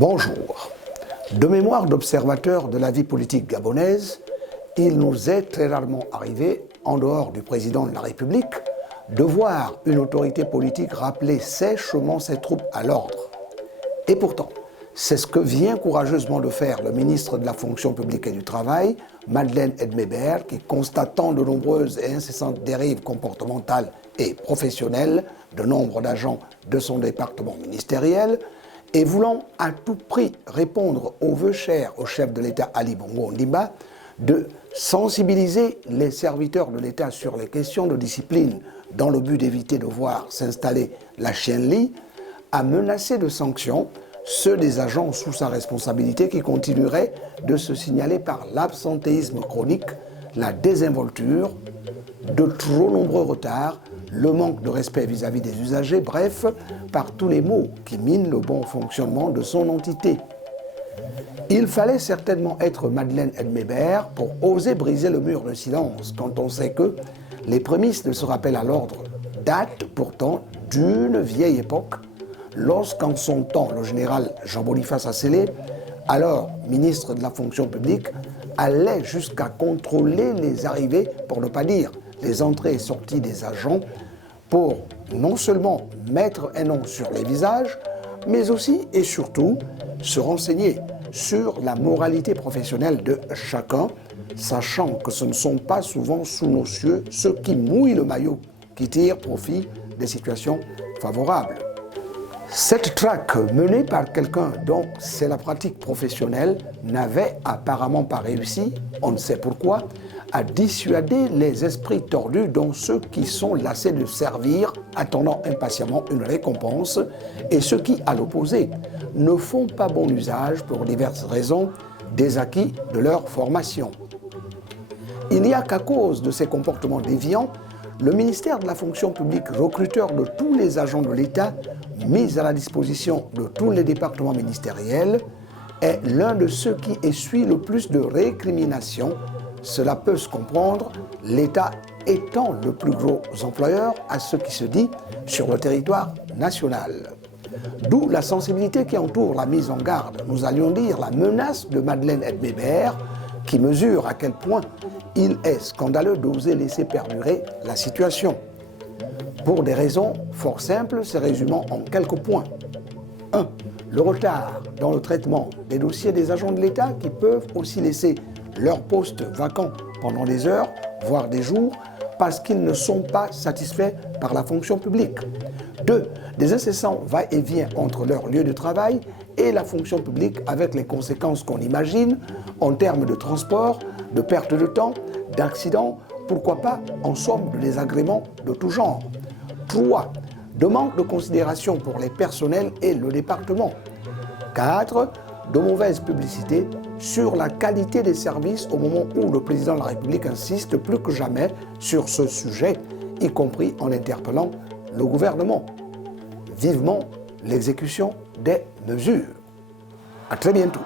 Bonjour. De mémoire d'observateur de la vie politique gabonaise, il nous est très rarement arrivé, en dehors du président de la République, de voir une autorité politique rappeler sèchement ses troupes à l'ordre. Et pourtant, c'est ce que vient courageusement de faire le ministre de la Fonction publique et du Travail, Madeleine Edmébert, qui, constatant de nombreuses et incessantes dérives comportementales et professionnelles de nombre d'agents de son département ministériel, et voulant à tout prix répondre aux vœux chers au chef de l'État Ali Bongo Ondimba de sensibiliser les serviteurs de l'État sur les questions de discipline dans le but d'éviter de voir s'installer la chienlit, a menacé de sanctions ceux des agents sous sa responsabilité qui continueraient de se signaler par l'absentéisme chronique, la désinvolture, de trop nombreux retards, le manque de respect vis-à-vis des usagers, bref, par tous les maux qui minent le bon fonctionnement de son entité. Il fallait certainement être Madeleine Edmébert pour oser briser le mur de silence quand on sait que les prémices de ce rappel à l'ordre datent pourtant d'une vieille époque, lorsqu'en son temps le général Jean-Boniface Asselé, alors ministre de la Fonction publique, allait jusqu'à contrôler les arrivées, pour ne pas dire les entrées et sorties des agents, pour non seulement mettre un nom sur les visages, mais aussi et surtout se renseigner sur la moralité professionnelle de chacun, sachant que ce ne sont pas souvent sous nos cieux ceux qui mouillent le maillot qui tirent profit des situations favorables. Cette traque menée par quelqu'un dont c'est la pratique professionnelle n'avait apparemment pas réussi, on ne sait pourquoi, à dissuader les esprits tordus dont ceux qui sont lassés de servir, attendant impatiemment une récompense, et ceux qui, à l'opposé, ne font pas bon usage, pour diverses raisons, des acquis de leur formation. Il n'y a qu'à cause de ces comportements déviants, le ministère de la Fonction publique, recruteur de tous les agents de l'État, mis à la disposition de tous les départements ministériels, est l'un de ceux qui essuient le plus de récriminations. Cela peut se comprendre, l'État étant le plus gros employeur à ce qui se dit sur le territoire national. D'où la sensibilité qui entoure la mise en garde, nous allions dire la menace de Madeleine Edmébert, qui mesure à quel point il est scandaleux d'oser laisser perdurer la situation. Pour des raisons fort simples, se résumant en quelques points. 1. Le retard dans le traitement des dossiers des agents de l'État qui peuvent aussi laisser leur poste vacant pendant des heures, voire des jours, parce qu'ils ne sont pas satisfaits par la fonction publique. 2. Des incessants va-et-vient entre leur lieu de travail et la fonction publique avec les conséquences qu'on imagine en termes de transport, de perte de temps, d'accidents, pourquoi pas en somme de désagréments de tout genre. 3. De manque de considération pour les personnels et le département. 4. De mauvaise publicité sur la qualité des services au moment où le président de la République insiste plus que jamais sur ce sujet, y compris en interpellant le gouvernement. Vivement l'exécution des mesures. À très bientôt.